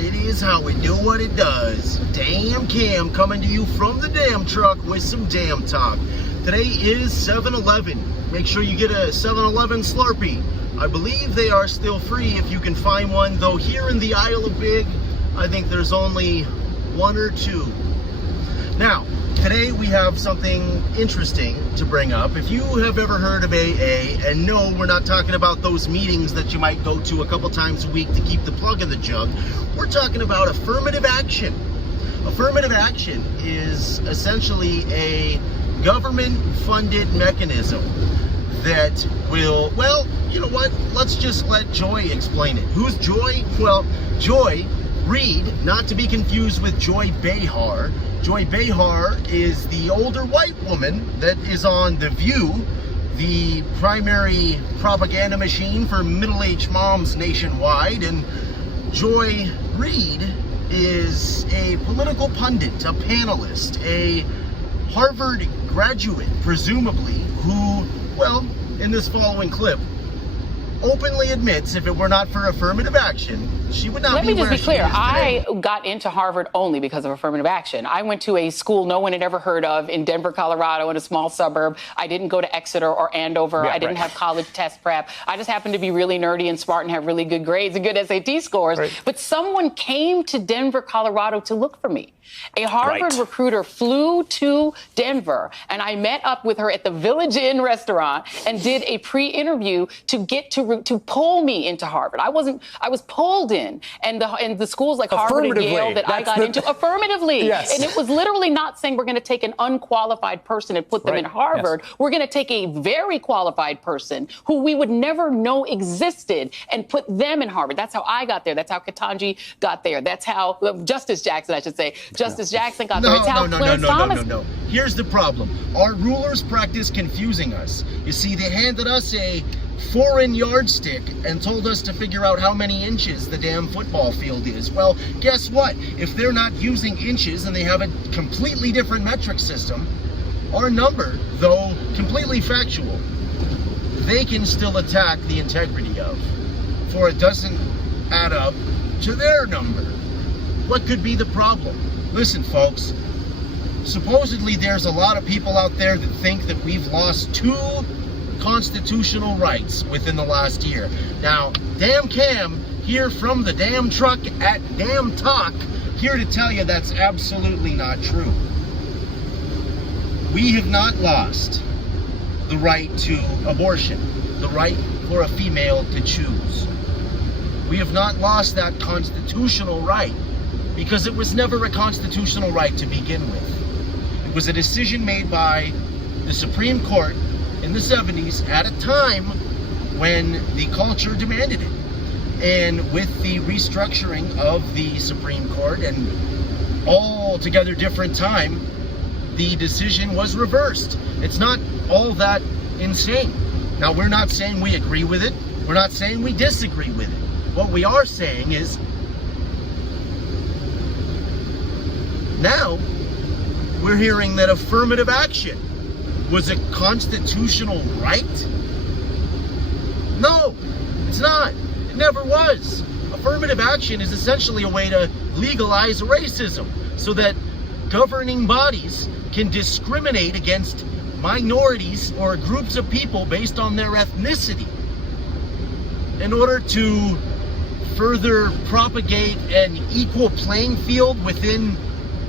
it is how we do what it does. Damn Cam coming to you from the damn truck with some damn talk. Today is 7-Eleven. Make sure you get a 7-Eleven Slurpee. I believe they are still free if you can find one, though here in the Isle of Big, I think there's only one or two. Now, today we have something interesting to bring up. If you have ever heard of AA, and no, we're not talking about those meetings that you might go to a couple times a week to keep the plug in the jug. We're talking about affirmative action. Affirmative action is essentially a government-funded mechanism that will, well, you know what? Let's just let Joy explain it. Who's Joy? Well, Joy Reid, not to be confused with Joy Behar. Joy Behar is the older white woman that is on The View, the primary propaganda machine for middle-aged moms nationwide. And Joy Reid is a political pundit, a panelist, a Harvard graduate, presumably, who, well, in this following clip, openly admits if it were not for affirmative action, she would not be where she is today. Let me just be clear. I got into Harvard only because of affirmative action. I went to a school no one had ever heard of in Denver, Colorado, in a small suburb. I didn't go to Exeter or Andover. I didn't have college test prep. I just happened to be really nerdy and smart and have really good grades and good SAT scores. But someone came to Denver, Colorado to look for me. A Harvard recruiter flew to Denver, and I met up with her at the Village Inn restaurant and did a pre-interview to get to pull me into Harvard. I was pulled in, and the schools like Harvard and Yale that I got into affirmatively. Yes. And it was literally not saying we're going to take an unqualified person and put them in Harvard. Yes. We're going to take a very qualified person who we would never know existed and put them in Harvard. That's how I got there. That's how Ketanji got there. That's how Justice Jackson, I should say. Justice Jackson got there. It's how Clarence Thomas. No. Here's the problem. Our rulers practice confusing us. You see, they handed us a foreign yardstick and told us to figure out how many inches the damn football field is. Well, guess what? If they're not using inches and they have a completely different metric system, our number, though completely factual, they can still attack the integrity of, for it doesn't add up to their number. What could be the problem? Listen, folks, supposedly there's a lot of people out there that think that we've lost 2 constitutional rights within the last year. Now, Damn Cam, here from the damn truck at Damn Talk, here to tell you that's absolutely not true. We have not lost the right to abortion, the right for a female to choose. We have not lost that constitutional right, because it was never a constitutional right to begin with. It was a decision made by the Supreme Court in the 70s at a time when the culture demanded it. And with the restructuring of the Supreme Court and altogether different time, the decision was reversed. It's not all that insane. Now, we're not saying we agree with it. We're not saying we disagree with it. What we are saying is, now we're hearing that affirmative action was a constitutional right? No, it's not. It never was. Affirmative action is essentially a way to legalize racism so that governing bodies can discriminate against minorities or groups of people based on their ethnicity in order to further propagate an equal playing field within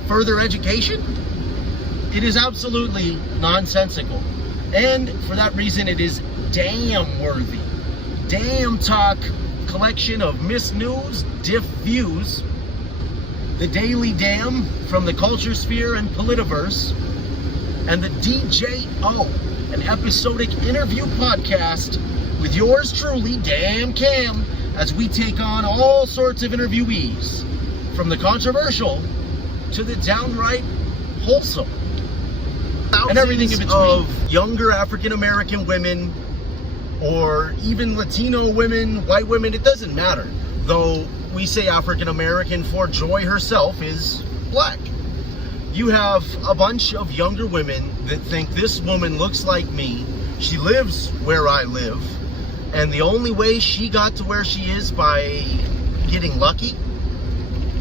further education. It is absolutely nonsensical. And for that reason, it is damn worthy. Damn Talk collection of misnews, diff views, the Daily Damn from the Culture Sphere and Politiverse, and the DJO, an episodic interview podcast with yours truly, Damn Cam, as we take on all sorts of interviewees, from the controversial to the downright wholesome, and everything in between. Of younger African-American women, or even Latino women, white women, it doesn't matter. Though we say African-American, for Joy herself is black. You have a bunch of younger women that think this woman looks like me, she lives where I live, and the only way she got to where she is by getting lucky,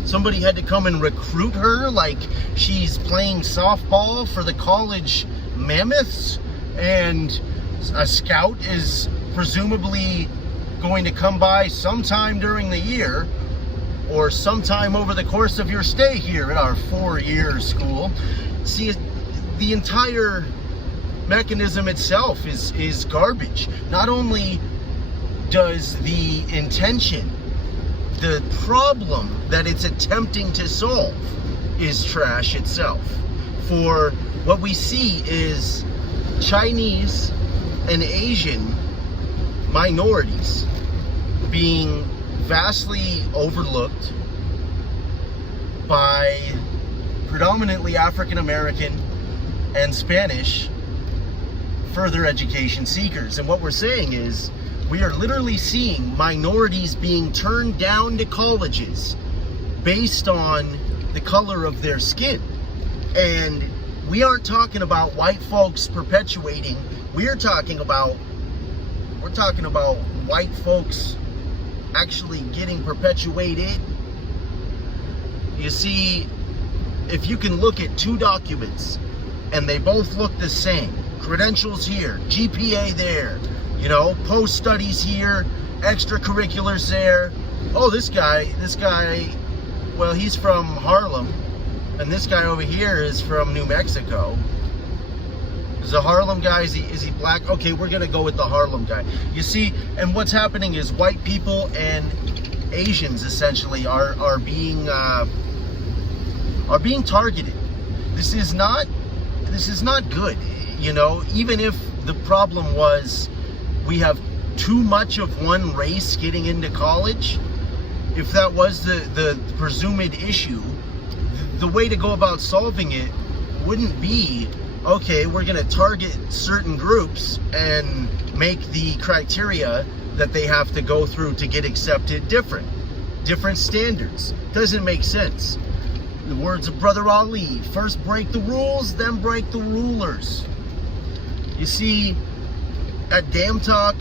Somebody had to come and recruit her like she's playing softball for the college Mammoths, and a scout is presumably going to come by sometime during the year or sometime over the course of your stay here at our 4-year school. See, the entire mechanism itself is garbage. Not only does the intention, the problem that it's attempting to solve is trash itself. For what we see is Chinese and Asian minorities being vastly overlooked by predominantly African American and Spanish further education seekers. And what we're saying is we are literally seeing minorities being turned down to colleges based on the color of their skin. And we aren't talking about white folks perpetuating. We're talking about white folks actually getting perpetuated. You see, if you can look at 2 documents and they both look the same, credentials here, GPA there, you know, post studies here, extracurriculars there. Oh, this guy, well, he's from Harlem, and this guy over here is from New Mexico. Is the Harlem guy, is he black? Okay, we're gonna go with the Harlem guy. You see, and what's happening is white people and Asians essentially are being targeted. This is not good. You know, even if the problem was we have too much of one race getting into college, if that was the presumed issue, the way to go about solving it wouldn't be, okay, we're going to target certain groups and make the criteria that they have to go through to get accepted different standards. Doesn't make sense. The words of Brother Ali, first break the rules, then break the rulers. You see, at Damn Talk,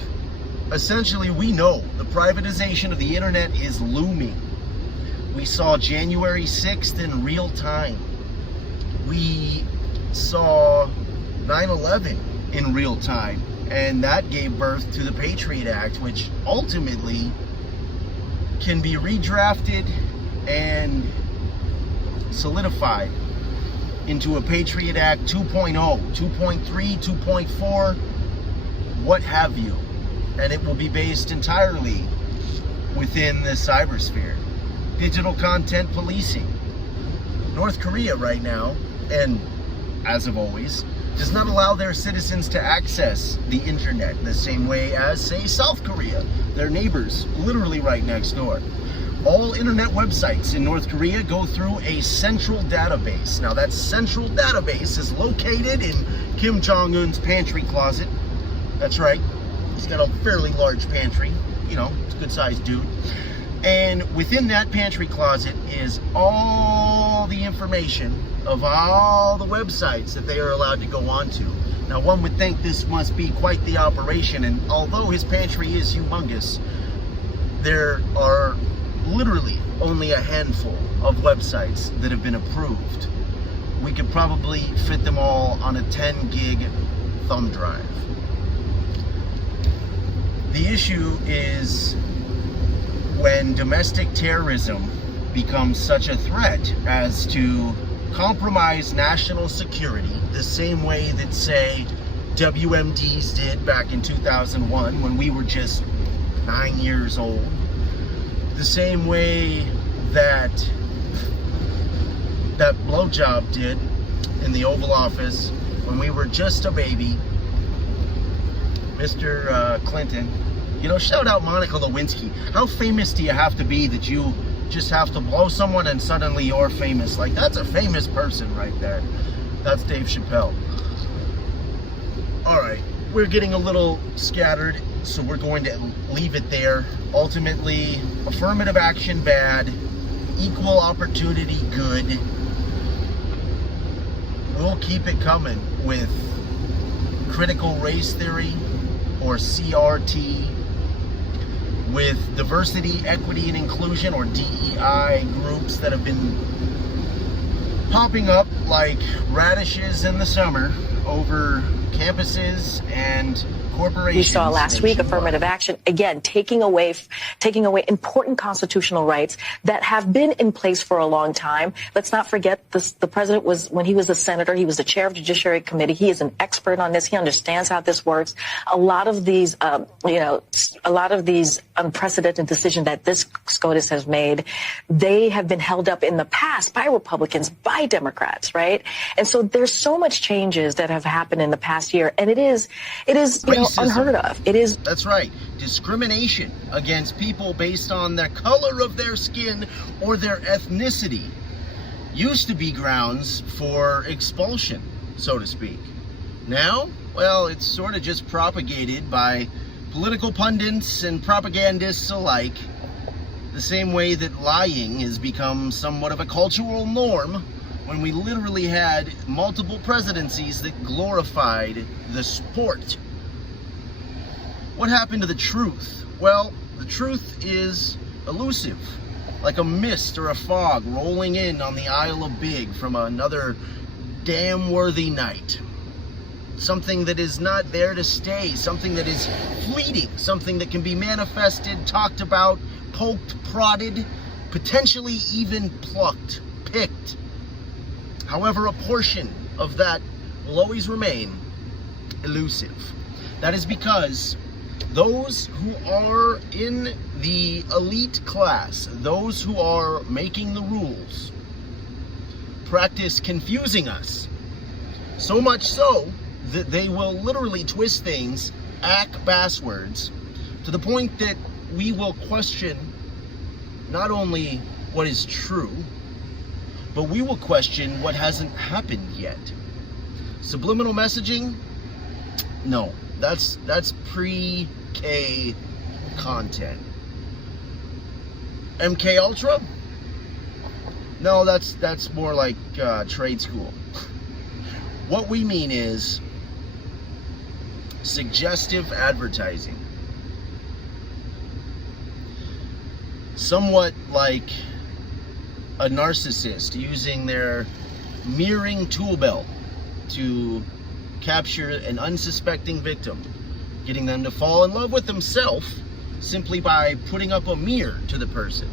essentially we know the privatization of the internet is looming. We saw January 6th in real time. We saw 9/11 in real time, and that gave birth to the Patriot Act, which ultimately can be redrafted and solidified into a Patriot Act 2.0, 2.3, 2.4, what have you. And it will be based entirely within the cybersphere. Digital content policing. North Korea right now, and as of always, does not allow their citizens to access the internet the same way as, say, South Korea, their neighbors, literally right next door. All internet websites in North Korea go through a central database. Now, that central database is located in Kim Jong-un's pantry closet. That's right. He's got a fairly large pantry. You know, it's a good-sized dude. And within that pantry closet is all the information of all the websites that they are allowed to go onto. Now, one would think this must be quite the operation, and although his pantry is humongous, there are literally only a handful of websites that have been approved. We could probably fit them all on a 10 gig thumb drive. The issue is when domestic terrorism becomes such a threat as to compromise national security, the same way that, say, WMDs did back in 2001 when we were just 9 years old, the same way that blowjob did in the Oval Office when we were just a baby. Mr. Clinton, you know, shout out Monica Lewinsky. How famous do you have to be that you just have to blow someone and suddenly you're famous? Like, that's a famous person right there. That's Dave Chappelle. All right, we're getting a little scattered, so we're going to leave it there. Ultimately, affirmative action bad, equal opportunity good. We'll keep it coming with critical race theory, or CRT. with diversity, equity, and inclusion, or DEI groups that have been popping up like radishes in the summer over campuses and corporations. We saw last week affirmative action, again, taking away important constitutional rights that have been in place for a long time. Let's not forget this, the president was, when he was a senator, he was the chair of the Judiciary Committee. He is an expert on this. He understands how this works. A lot of these, unprecedented decisions that this SCOTUS has made, they have been held up in the past by Republicans, by Democrats, right? And so there's so much changes that have happened in the past year, and it is unheard of. It is. That's right. Discrimination against people based on the color of their skin or their ethnicity used to be grounds for expulsion, so to speak. Now, well, it's sort of just propagated by political pundits and propagandists alike, the same way that lying has become somewhat of a cultural norm, when we literally had multiple presidencies that glorified the sport. What happened to the truth? Well, the truth is elusive, like a mist or a fog rolling in on the Isle of Big from another damn-worthy night. Something that is not there to stay, something that is fleeting, something that can be manifested, talked about, poked, prodded, potentially even plucked, picked. However, a portion of that will always remain elusive. That is because those who are in the elite class, those who are making the rules, practice confusing us. So much so that they will literally twist things, act basswords, to the point that we will question not only what is true, but we will question what hasn't happened yet. Subliminal messaging? No, that's pre-K content. MK Ultra? No, that's more like trade school. What we mean is suggestive advertising. Somewhat like a narcissist using their mirroring tool belt to capture an unsuspecting victim, getting them to fall in love with themselves simply by putting up a mirror to the person.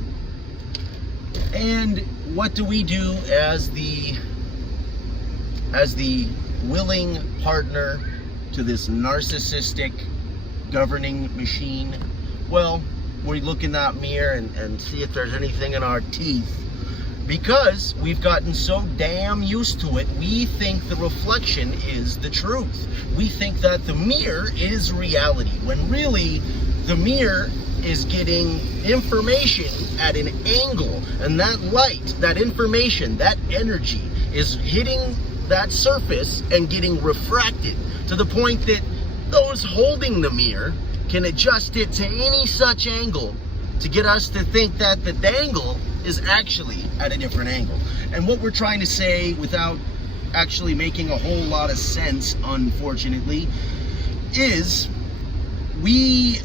And what do we do as the willing partner to this narcissistic governing machine? Well, we look in that mirror and see if there's anything in our teeth. Because we've gotten so damn used to it, we think the reflection is the truth. We think that the mirror is reality, when really the mirror is getting information at an angle, and that light, that information, that energy is hitting that surface and getting refracted to the point that those holding the mirror can adjust it to any such angle to get us to think that the dangle is actually at a different angle. And what we're trying to say, without actually making a whole lot of sense, unfortunately, is we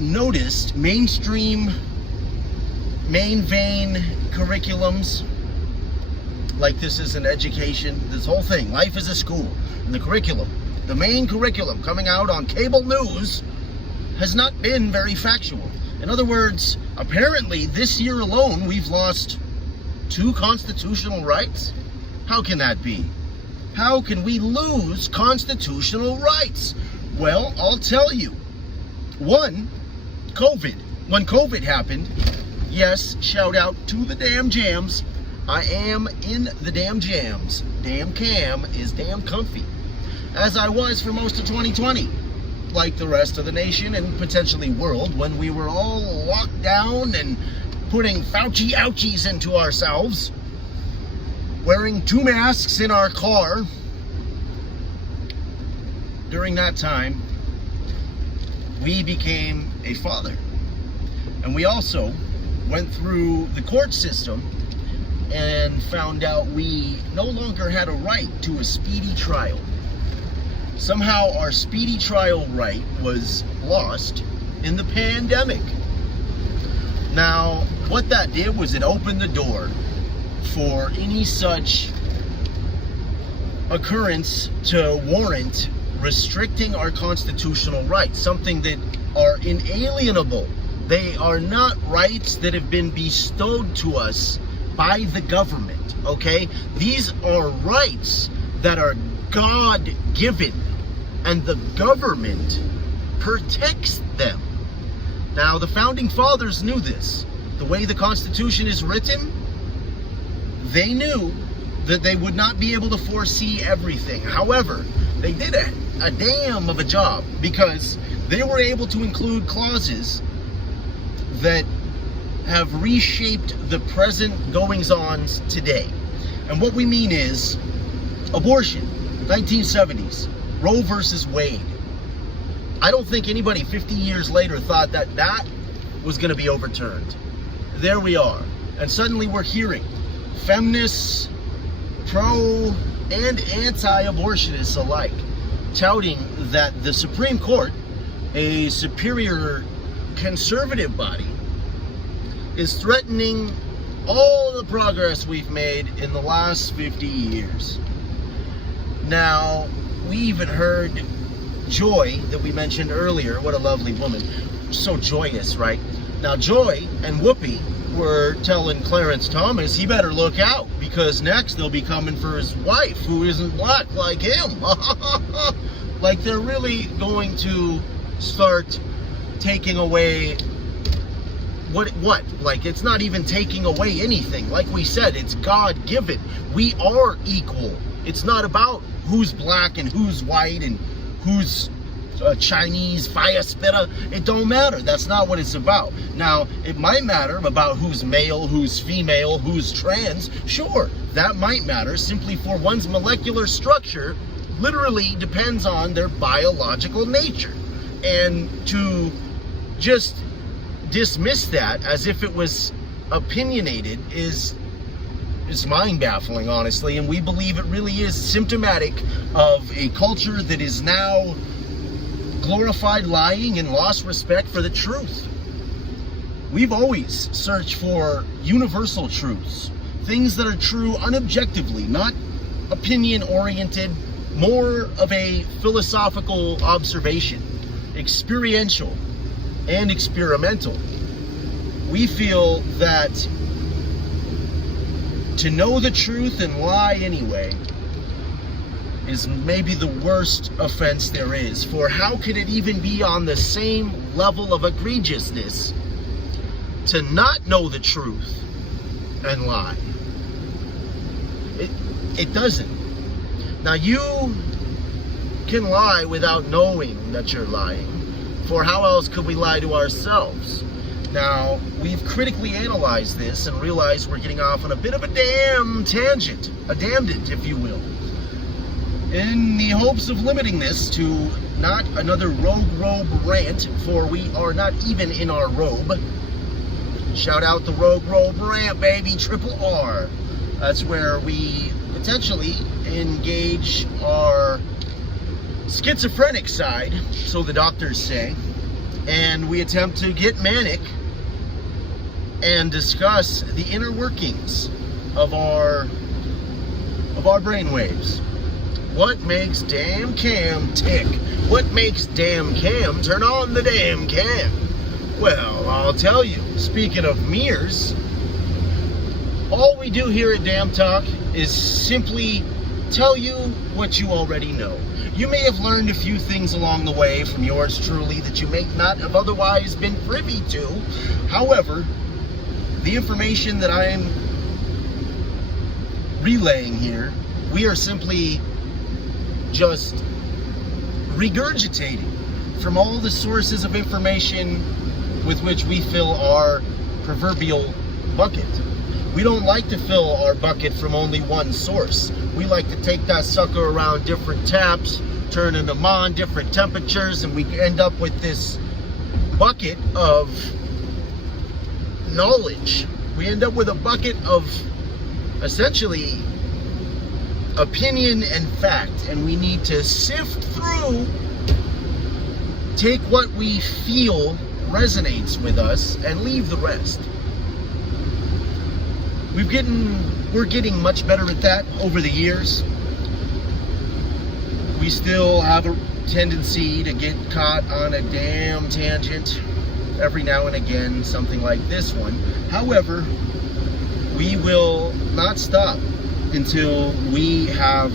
noticed mainstream, main vein curriculums, like this is an education, this whole thing, life is a school, and the curriculum, the main curriculum coming out on cable news has not been very factual. In other words, apparently this year alone, we've lost 2 constitutional rights. How can that be? How can we lose constitutional rights? Well, I'll tell you. One, COVID. When COVID happened, yes, shout out to the damn jams. I am in the damn jams. Damn cam is damn comfy. As I was for most of 2020. Like the rest of the nation and potentially world, when we were all locked down and putting Fauci ouchies into ourselves, wearing 2 masks in our car. During that time, we became a father. And we also went through the court system and found out we no longer had a right to a speedy trial. Somehow our speedy trial right was lost in the pandemic. Now, what that did was it opened the door for any such occurrence to warrant restricting our constitutional rights, something that are inalienable. They are not rights that have been bestowed to us by the government, okay? These are rights that are God-given, and the government protects them. Now, the Founding Fathers knew this. The way the Constitution is written, they knew that they would not be able to foresee everything. However, they did a damn of a job, because they were able to include clauses that have reshaped the present goings-ons today. And what we mean is abortion, 1970s, Roe versus Wade. I don't think anybody 50 years later thought that that was going to be overturned. There we are. And suddenly we're hearing feminists, pro and anti-abortionists alike, touting that the Supreme Court, a superior conservative body, is threatening all the progress we've made in the last 50 years. Now, we even heard Joy, that we mentioned earlier. What a lovely woman. So joyous, right? Now, Joy and Whoopi were telling Clarence Thomas he better look out, because next they'll be coming for his wife, who isn't black like him. Like they're really going to start taking away what? Like, it's not even taking away anything. Like we said, it's God-given. We are equal. It's not about who's black and who's white and who's Chinese, fire spitter. It don't matter. That's not what it's about. Now, it might matter about who's male, who's female, who's trans. Sure, that might matter. Simply for one's molecular structure literally depends on their biological nature. And to just dismiss that as if it was opinionated is mind-baffling, honestly, and we believe it really is symptomatic of a culture that is now glorified lying and lost respect for the truth. We've always searched for universal truths, things that are true unobjectively, not opinion-oriented, more of a philosophical observation, experiential and experimental. We feel that to know the truth and lie anyway is maybe the worst offense there is. For how could it even be on the same level of egregiousness to not know the truth and lie? It doesn't. Now, you can lie without knowing that you're lying. For how else could we lie to ourselves? Now, we've critically analyzed this and realized we're getting off on a bit of a damn tangent, a damned, if you will, in the hopes of limiting this to not another robe rant, for we are not even in our robe. Shout out the robe rant, baby, triple R. That's where we potentially engage our schizophrenic side, so the doctors say, and we attempt to get manic and discuss the inner workings of our brainwaves. What makes damn Cam tick? What makes damn Cam turn on the damn cam? Well, I'll tell you, speaking of mirrors, all we do here at Damn Talk is simply tell you what you already know. You may have learned a few things along the way from yours truly that you may not have otherwise been privy to. However, the information that I'm relaying here, we are simply just regurgitating from all the sources of information with which we fill our proverbial bucket. We don't like to fill our bucket from only one source. We like to take that sucker around different taps, turning them on, different temperatures, and we end up with this bucket of knowledge. We end up with a bucket of essentially opinion and fact, and we need to sift through, take what we feel resonates with us and leave the rest. We're getting much better at that over the years. We still have a tendency to get caught on a damn tangent every now and again, something like this one. However, we will not stop until we have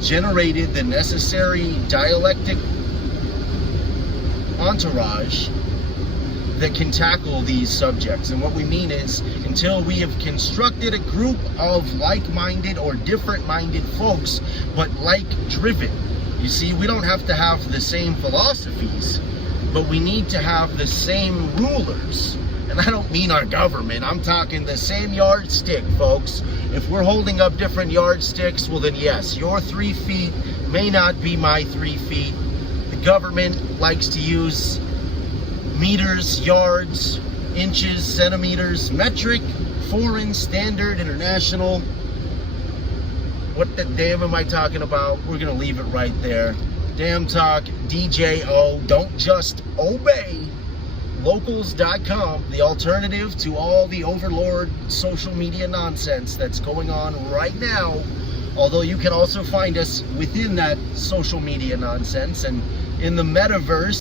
generated the necessary dialectic entourage that can tackle these subjects. And what we mean is, until we have constructed a group of like-minded or different-minded folks, but like-driven. You see, we don't have to have the same philosophies, but we need to have the same rulers. And I don't mean our government, I'm talking the same yardstick, folks. If we're holding up different yardsticks, well then yes, your 3 feet may not be my 3 feet. The government likes to use meters, yards, inches, centimeters, metric, foreign, standard, international. What the damn am I talking about? We're gonna leave it right there. Damn Talk, DJO, don't just obey. Locals.com, the alternative to all the overlord social media nonsense that's going on right now. Although you can also find us within that social media nonsense and in the metaverse.